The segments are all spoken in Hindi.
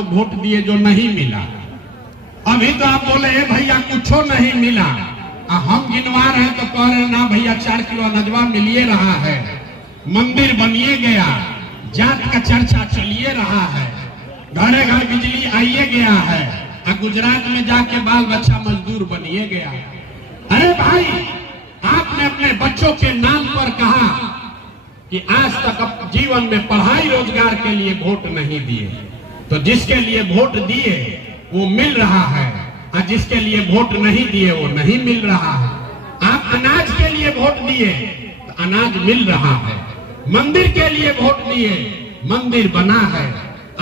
तो वोट दिए जो नहीं मिला। अभी तो आप बोले भैया कुछ नहीं मिला, हम गिनवा रहे तो कह रहे ना भैया 4 किलो अनजवा मिलिए रहा है, मंदिर बनिए गया, जात का चर्चा चलिए रहा है, घरे घर बिजली आइए गया है, और गुजरात में जाके बाल बच्चा मजदूर बनिए गया। अरे भाई, आपने अपने बच्चों के नाम पर कहा कि आज तक जीवन में पढ़ाई रोजगार के लिए वोट नहीं दिए, तो जिसके लिए वोट दिए वो मिल रहा है, और जिसके लिए वोट नहीं दिए वो नहीं मिल रहा है। आप अनाज के लिए वोट दिए तो अनाज मिल रहा है, मंदिर के लिए वोट दिए मंदिर बना है,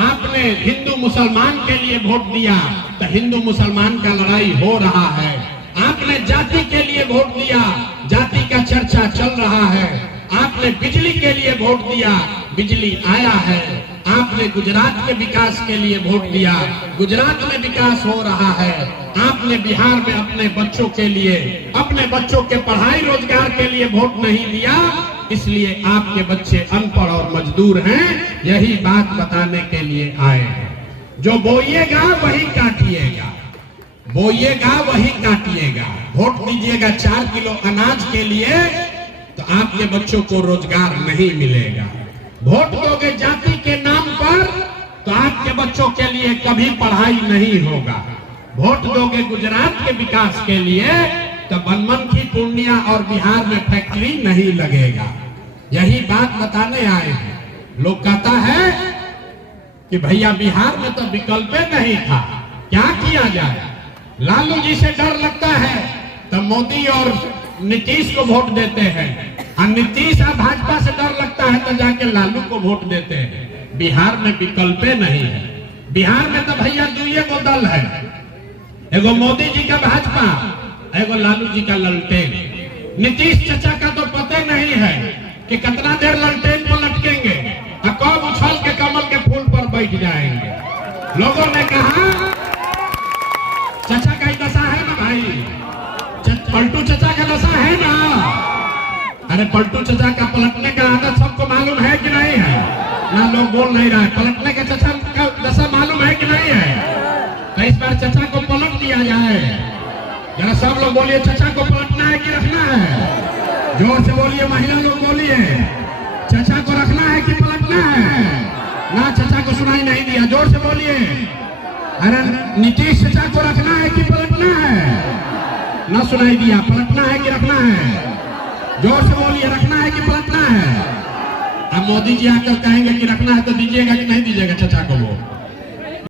आपने हिंदू मुसलमान के लिए वोट दिया तो हिंदू मुसलमान का लड़ाई हो रहा है, आपने जाति के लिए वोट दिया जाति का चर्चा चल रहा है, आपने बिजली के लिए वोट दिया बिजली आया है, आपने गुजरात के विकास के लिए वोट दिया गुजरात में विकास हो रहा है, आपने बिहार में अपने बच्चों के लिए, अपने बच्चों के पढ़ाई रोजगार के लिए वोट नहीं दिया, इसलिए आपके बच्चे अनपढ़ और मजदूर हैं। यही बात बताने के लिए आए हैं। जो बोइएगा वही काटिएगा, बोइएगा वही काटिएगा। वोट दीजिएगा 4 किलो अनाज के लिए तो आपके बच्चों को रोजगार नहीं मिलेगा। वोट दोगे जाति के नाम पर तो आपके बच्चों के लिए कभी पढ़ाई नहीं होगा। वोट दोगे गुजरात के विकास के लिए तो बनमनखी, पूर्णिया और बिहार में फैक्ट्री नहीं लगेगा। यही बात बताने आए हैं। लोग कहता है कि भैया बिहार में तो विकल्प नहीं था, क्या किया जाए? लालू जी से डर लगता है तो मोदी और नीतीश को वोट देते हैं, और नीतीश और भाजपा से डर लगता है तो जाके लालू को वोट देते हैं। बिहार में विकल्प नहीं है। बिहार में तो भैया 2 दल है, एगो मोदी जी का भाजपा, एगो लालू जी का ललटेन। नीतीश चाचा का तो पता नहीं है कि कितना देर ललटेन पर लटकेंगे और कब उछल के कमल के फूल पर बैठ जाएंगे। लोगों ने कहा चाचा का ही दशा है ना भाई, पलटू चाचा का दशा है ना। अरे पलटू चाचा का पलटने का आदत सबको मालूम है कि नहीं है? ना लोग बोल नहीं रहे। पलटने के चाचा का दशा मालूम है कि नहीं है? तो इस बार चाचा को पलट दिया जाए। जरा सब लोग बोलिए, चाचा को पलटना है कि रखना है? जोर से बोलिए, महिला लोग बोलिए, चाचा को रखना है कि पलटना है? ना, चाचा को सुनाई नहीं दिया, जोर से बोलिए। अरे नीतीश चाचा को रखना है कि पलटना है? ना सुनाई दिया। पलटना है कि रखना है? जोर से बोलिए, रखना है कि पलटना है? अब मोदी जी आकर कहेंगे कि रखना है तो दीजिएगा कि नहीं दीजिएगा चाचा को? वो